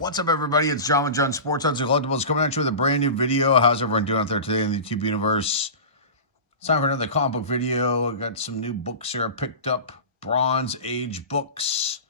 What's up, everybody? It's John with John Sports Odds and Collectibles coming at you with a brand new video. How's everyone doing out there today in the YouTube universe? It's time for another comic book video. I got some new books here I picked up. Bronze Age books,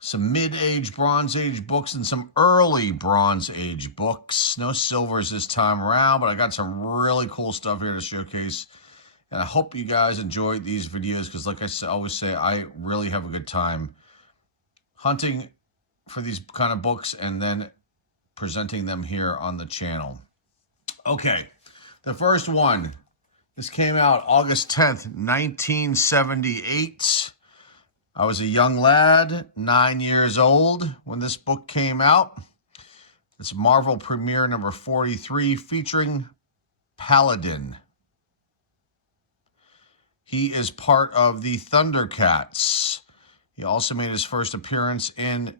some mid-age Bronze Age books, and some early Bronze Age books. No silvers this time around, but I got some really cool stuff here to showcase. And I hope you guys enjoy these videos because, like I always say, I really have a good time hunting for these kind of books and then presenting them here on the channel. Okay, the first one. This came out August 10th, 1978. I was a young lad, 9 years old, when this book came out. It's Marvel Premiere number 43, featuring Paladin. He is part of the Thundercats. He also made his first appearance in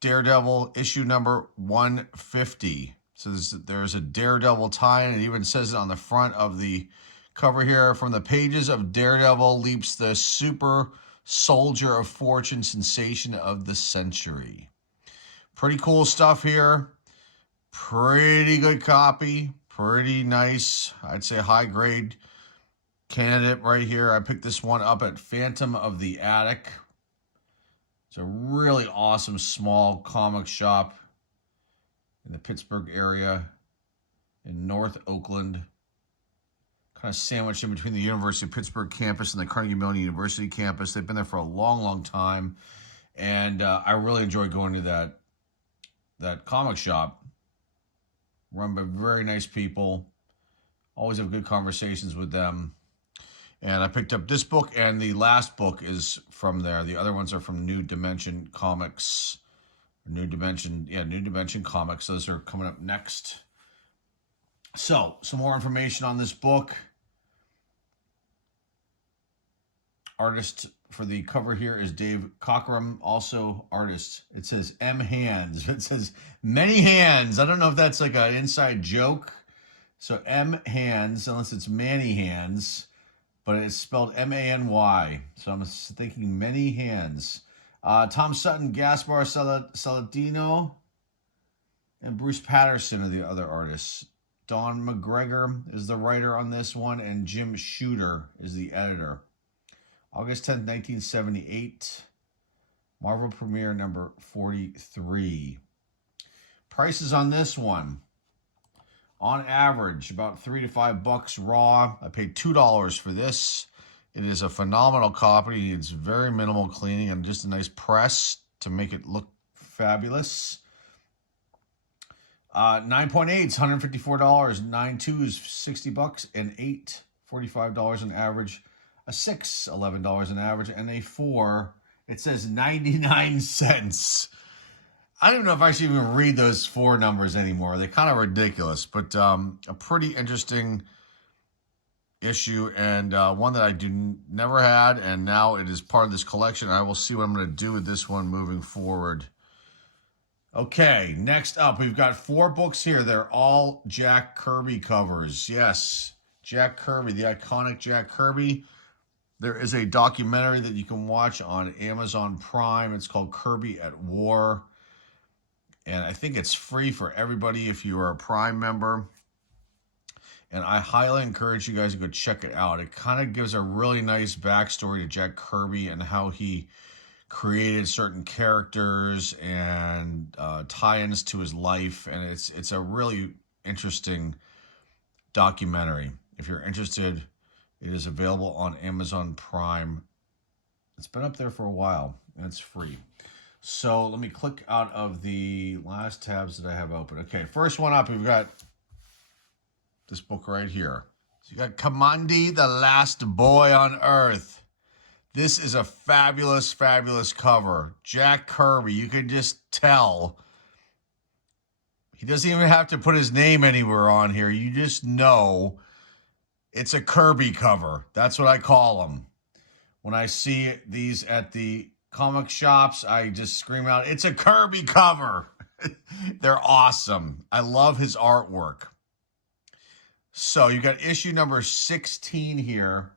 Daredevil issue number 150. So there's a Daredevil tie-in. It even says it on the front of the cover here. From the pages of Daredevil leaps the super soldier of fortune sensation of the century. Pretty cool stuff here. Pretty good copy. Pretty nice. I'd say high grade candidate right here. I picked this one up at Phantom of the Attic. It's a really awesome small comic shop in the Pittsburgh area in North Oakland. Kind of sandwiched in between the University of Pittsburgh campus and the Carnegie Mellon University campus. They've been there for a long, long time. And I really enjoy going to that comic shop. Run by very nice people. Always have good conversations with them. And I picked up this book, and the last book is from there. The other ones are from New Dimension Comics. New Dimension Comics. Those are coming up next. So, some more information on this book. Artist for the cover here is Dave Cockrum, also artist. It says M Hands. It says many hands. I don't know if that's like an inside joke. So M Hands, unless it's Manny Hands. But it's spelled M-A-N-Y. So I'm thinking many hands. Tom Sutton, Gaspar Saladino, and Bruce Patterson are the other artists. Don McGregor is the writer on this one, and Jim Shooter is the editor. August 10th, 1978. Marvel Premiere number 43. Prices on this one. On average, about $3 to $5 raw. I paid $2 for this. It is a phenomenal copy. It's very minimal cleaning and just a nice press to make it look fabulous. 9.8s, $154. 9.2s, $60, and 8, $45 an average. A 6, $11 an average, and a 4, it says 99 cents. I don't even know if I should even read those 4 numbers anymore. They're kind of ridiculous, but a pretty interesting issue, and one that I never had, and now it is part of this collection. I will see what I'm going to do with this one moving forward. Okay, next up, we've got 4 books here. They're all Jack Kirby covers. Yes, Jack Kirby, the iconic Jack Kirby. There is a documentary that you can watch on Amazon Prime. It's called Kirby at War. And I think it's free for everybody if you are a Prime member. And I highly encourage you guys to go check it out. It kind of gives a really nice backstory to Jack Kirby and how he created certain characters and tie-ins to his life. And it's a really interesting documentary. If you're interested, it is available on Amazon Prime. It's been up there for a while, and it's free. So let me click out of the last tabs that I have open. Okay, first one up, we've got this book right here. So you got Kamandi, the Last Boy on Earth. This is a fabulous, fabulous cover. Jack Kirby, you can just tell. He doesn't even have to put his name anywhere on here. You just know it's a Kirby cover. That's what I call them. When I see these at the comic shops, I just scream out, it's a Kirby cover. They're awesome. I love his artwork. So you got issue number 16 here.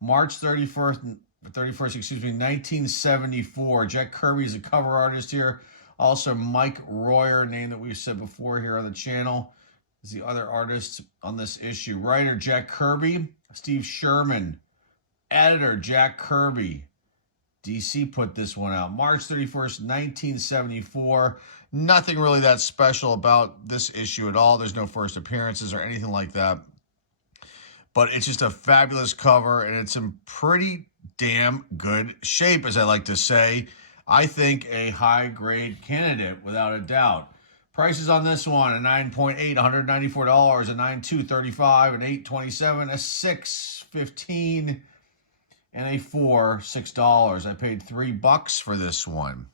March 31st, 1974. Jack Kirby is a cover artist here. Also, Mike Royer, name that we've said before here on the channel, is the other artist on this issue. Writer, Jack Kirby. Steve Sherman. Editor, Jack Kirby. DC put this one out March 31st, 1974. Nothing really that special about this issue at all. There's no first appearances or anything like that. But it's just a fabulous cover, and it's in pretty damn good shape, as I like to say. I think a high-grade candidate, without a doubt. Prices on this one, a 9.8, $194, a 9.2, $35, an 8.27, a 6, $15, and a 4, $6. I paid $3 for this one.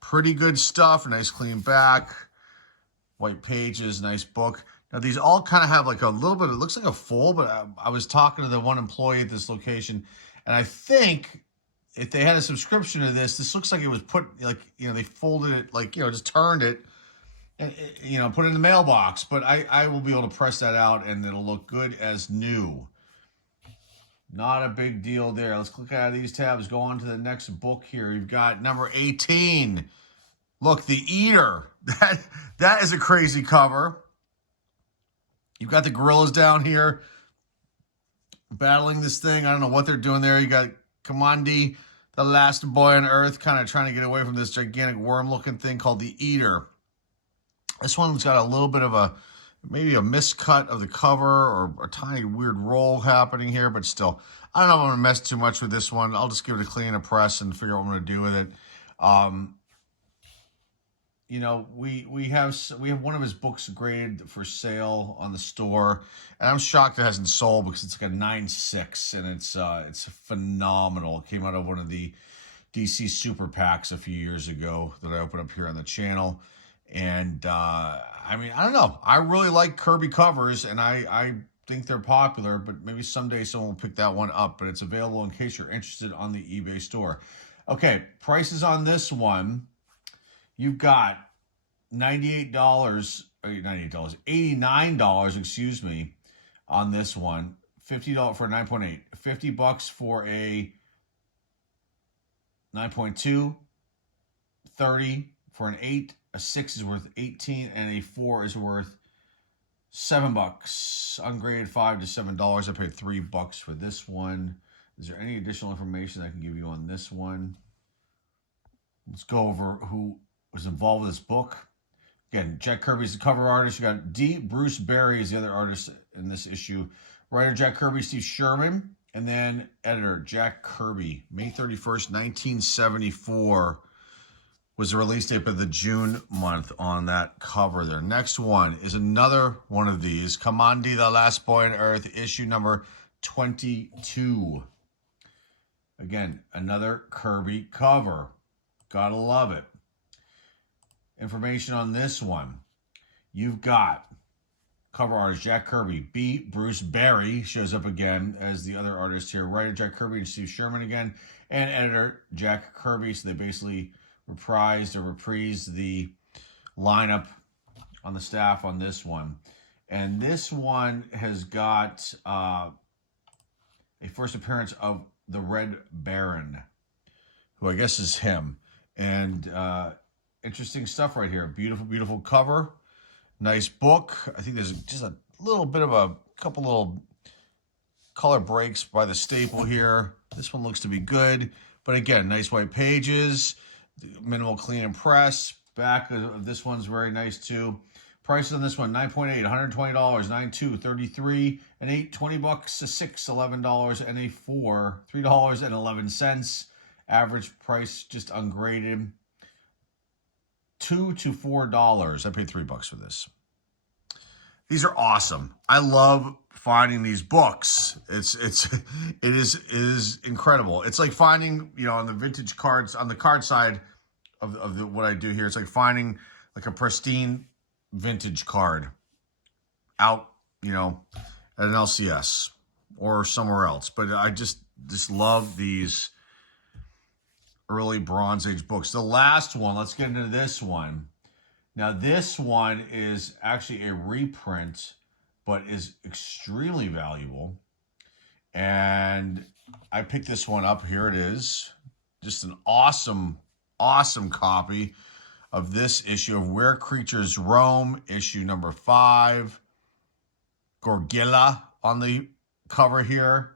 Pretty good stuff. Nice clean back. White pages. Nice book. Now, these all kind of have like a little bit, it looks like a fold, but I was talking to the one employee at this location, and I think if they had a subscription to this looks like it was put, like, you know, they folded it, like, you know, just turned it, and, you know, put it in the mailbox. But I will be able to press that out, and it'll look good as new. Not a big deal there. Let's click out of these tabs. Go on to the next book here. You've got number 18. Look, The Eater. That is a crazy cover. You've got the gorillas down here battling this thing. I don't know what they're doing there. You got Kamandi, the last boy on Earth, kind of trying to get away from this gigantic worm-looking thing called the Eater. This one's got a little bit of a, maybe a miscut of the cover or a tiny weird roll happening here, but still, I don't know if I'm going to mess too much with this one. I'll just give it a clean and press and figure out what I'm going to do with it. You know, we have one of his books graded for sale on the store, and I'm shocked it hasn't sold because it's like a 9.6, and it's phenomenal. It came out of one of the DC super packs a few years ago that I opened up here on the channel. And I mean, I don't know. I really like Kirby covers, and I think they're popular, but maybe someday someone will pick that one up. But it's available in case you're interested on the eBay store. Okay, prices on this one. You've got $89, excuse me, on this one. $50 for a 9.8. $50 for a 9.2. $30 for an 8. A 6 is worth 18, and a 4 is worth $7. Ungraded $5 to $7. I paid $3 for this one. Is there any additional information I can give you on this one? Let's go over who was involved with this book. Again, Jack Kirby's the cover artist. You got D. Bruce Berry is the other artist in this issue. Writer Jack Kirby, Steve Sherman, and then editor Jack Kirby. May 31st, 1974 was the release date of the June month on that cover there. Next one is another one of these. Kamandi, the Last Boy on Earth, issue number 22. Again, another Kirby cover. Gotta love it. Information on this one. You've got cover artist Jack Kirby. B. Bruce Berry shows up again as the other artist here. Writer Jack Kirby and Steve Sherman again. And editor Jack Kirby. So they basically reprised the lineup on the staff on this one. And this one has got a first appearance of the Red Baron, who I guess is him. And interesting stuff right here. Beautiful, beautiful cover. Nice book. I think there's just a little bit of a couple little color breaks by the staple here. This one looks to be good. But again, nice white pages. Minimal clean and press. Back of this one's very nice too. Prices on this one, $9.8, $120, $9.2, $33, an $8, $20, a $6, $11, and a $4, $3.11. Average price just ungraded, $2 to $4. I paid $3 for this. These are awesome. I love finding these books. It is incredible. It's like finding, you know, on the vintage cards, on the card side of what I do here, it's like finding like a pristine vintage card out, you know, at an LCS or somewhere else. But I just love these early Bronze Age books. The last one, let's get into this one. Now, this one is actually a reprint, but is extremely valuable. And I picked this one up. Here it is. Just an awesome, awesome copy of this issue of Where Creatures Roam, issue number 5. Gorgilla on the cover here.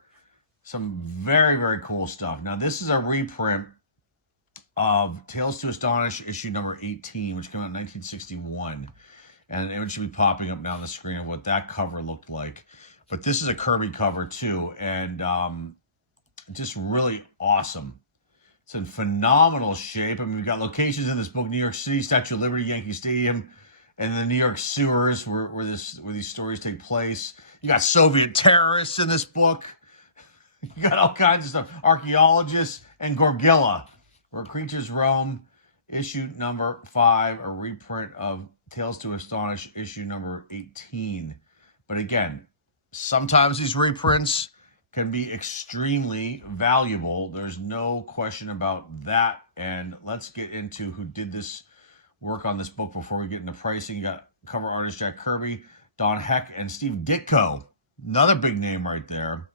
Some very, very cool stuff. Now, this is a reprint of Tales to Astonish, issue number 18, which came out in 1961. And an image should be popping up now on the screen of what that cover looked like. But this is a Kirby cover, too, and just really awesome. It's in phenomenal shape. I mean, we've got locations in this book: New York City, Statue of Liberty, Yankee Stadium, and the New York sewers where these stories take place. You got Soviet terrorists in this book. You got all kinds of stuff. Archaeologists and Gorgilla. Where Creatures Roam, issue number 5, a reprint of Tales to Astonish, issue number 18. But again, sometimes these reprints can be extremely valuable. There's no question about that. And let's get into who did this work on this book before we get into pricing. You got cover artist Jack Kirby, Don Heck, and Steve Ditko. Another big name right there.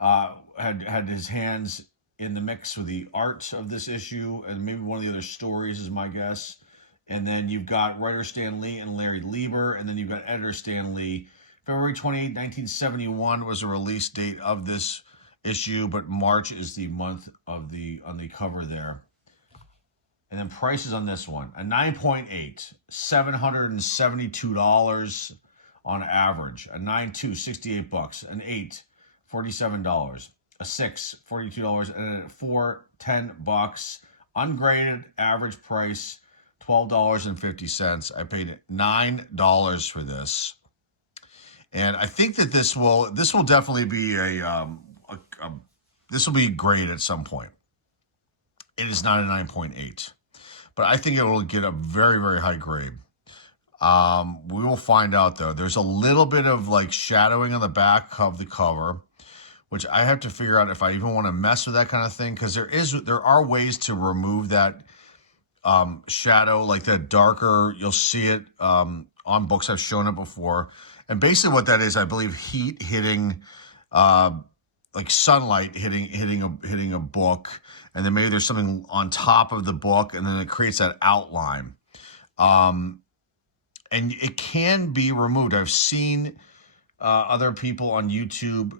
Had his hands in the mix with the art of this issue and maybe one of the other stories is my guess. And then you've got writer Stan Lee and Larry Lieber, and then you've got editor Stan Lee. February 28, 1971 was the release date of this issue, but March is the month of on the cover there. And then prices on this one: a 9.8, $772 on average; a 9.2, $68; an 8, $47; a 6, $42; and a 4, $10. Ungraded, average price $12.50. I paid $9 for this, and I think that this will definitely be this will be graded at some point. It is not a 9.8, but I think it will get a very, very high grade. We will find out though. There's a little bit of like shadowing on the back of the cover, which I have to figure out if I even want to mess with that kind of thing, because there are ways to remove that shadow, like that darker. You'll see it on books. I've shown it before, and basically what that is, I believe, heat hitting, like sunlight hitting a book, and then maybe there's something on top of the book, and then it creates that outline. And it can be removed. I've seen other people on YouTube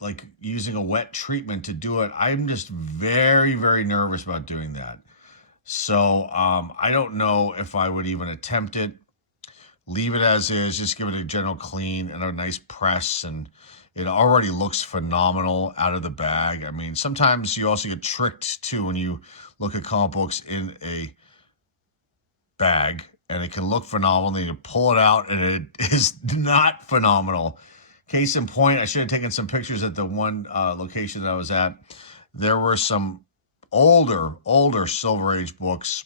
like using a wet treatment to do it. I'm just very, very nervous about doing that. So I don't know if I would even attempt it. Leave it as is, just give it a general clean and a nice press, and it already looks phenomenal out of the bag. I mean, sometimes you also get tricked too when you look at comic books in a bag, and it can look phenomenal, and then you pull it out and it is not phenomenal. Case in point, I should have taken some pictures at the one location that I was at. There were some older Silver Age books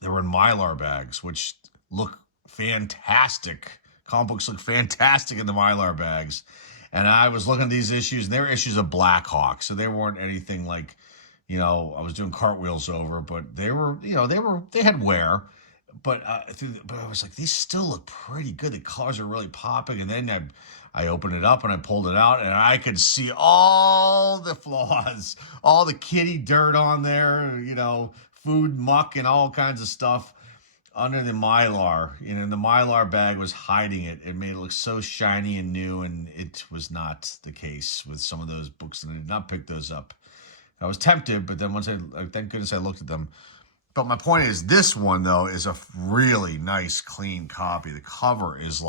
that were in Mylar bags, which look fantastic. Comic books look fantastic in the Mylar bags. And I was looking at these issues, and they were issues of Black Hawk, so they weren't anything like, I was doing cartwheels over, but they were, they had wear. But I was like, these still look pretty good. The colors are really popping. And then I opened it up and I pulled it out, and I could see all the flaws, all the kitty dirt on there, food muck and all kinds of stuff under the Mylar. The Mylar bag was hiding it. It made it look so shiny and new, and it was not the case with some of those books, and I did not pick those up. I was tempted, but then once thank goodness I looked at them. But my point is, this one, though, is a really nice, clean copy. The cover is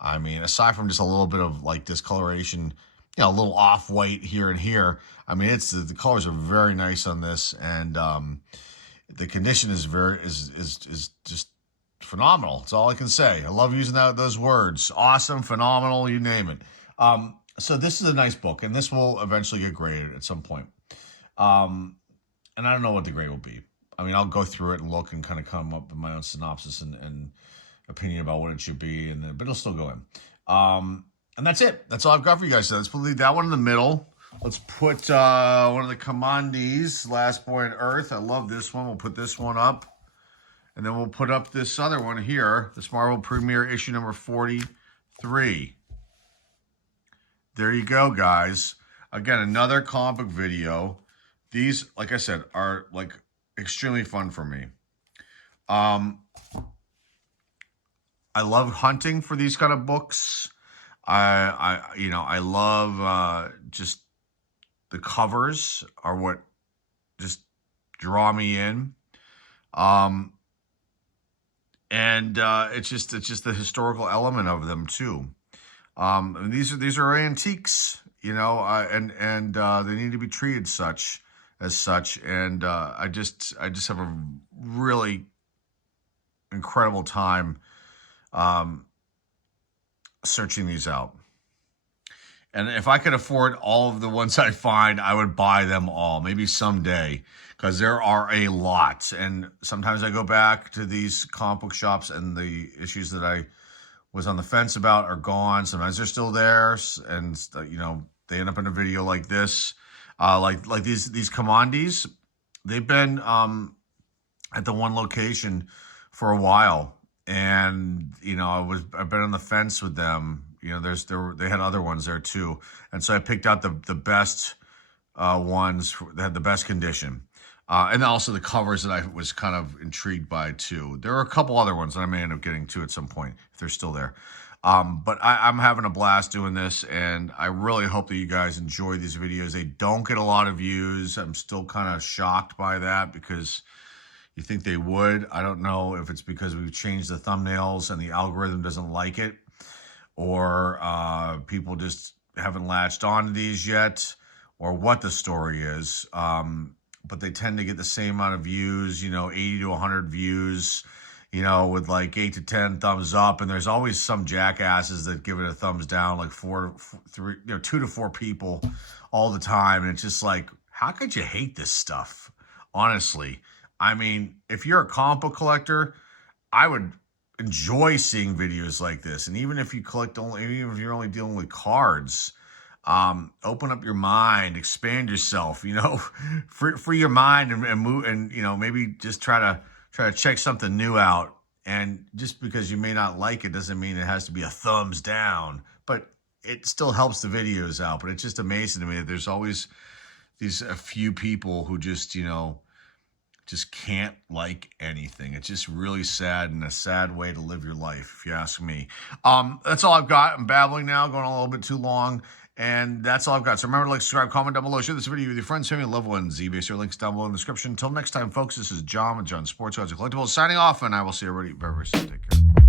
aside from just a little bit of discoloration, a little off-white here and here, the colors are very nice on this, and the condition is just phenomenal. That's all I can say. I love using those words. Awesome, phenomenal, you name it. So this is a nice book, and this will eventually get graded at some point. And I don't know what the grade will be. I'll go through it and look and kind of come up with my own synopsis and opinion about what it should be, but it'll still go in. And that's it. That's all I've got for you guys. So let's leave that one in the middle. Let's put one of the Commandees, Last Boy on Earth. I love this one. We'll put this one up. And then we'll put up this other one here, this Marvel Premiere issue number 43. There you go, guys. Again, another comic book video. These, like I said, are extremely fun for me. I love hunting for these kind of books. I love just the covers are what just draw me in. And it's just the historical element of them too. And these are antiques, and they need to be treated as such. And I just have a really incredible time searching these out. And if I could afford all of the ones I find, I would buy them all, maybe someday, because there are a lot. And sometimes I go back to these comic book shops and the issues that I was on the fence about are gone. Sometimes they're still there, and they end up in a video like this. Like these commandees, they've been at the one location for a while, and I've been on the fence with them. They had other ones there too, and so I picked out the best ones that had the best condition, and also the covers that I was kind of intrigued by too. There are a couple other ones that I may end up getting to at some point if they're still there. But I'm having a blast doing this, and I really hope that you guys enjoy these videos. They don't get a lot of views. I'm still kind of shocked by that because you think they would. I don't know if it's because we've changed the thumbnails and the algorithm doesn't like it, or people just haven't latched on to these yet, or what the story is. But they tend to get the same amount of views, 80 to 100 views, with like 8 to 10 thumbs up. And there's always some jackasses that give it a thumbs down, like 2 to 4 people all the time. And it's just like, how could you hate this stuff? Honestly, I mean, if you're a comic book collector, I would enjoy seeing videos like this. And even if you even if you're only dealing with cards, open up your mind, expand yourself, free your mind and move, and maybe just try to check something new out. And just because you may not like it doesn't mean it has to be a thumbs down, but it still helps the videos out. But it's just amazing to me that there's always a few people who just just can't like anything. It's just really sad, and a sad way to live your life, if you ask me. That's all I've got. I'm babbling now, going a little bit too long, and that's all I've got. So remember to like, subscribe, comment down below, share this video with your friends, family, and loved ones. eBay, your links down below in the description. Until next time, folks, this is John with John Sports Cards and Collectibles signing off, and I will see everybody very, very soon. Take care.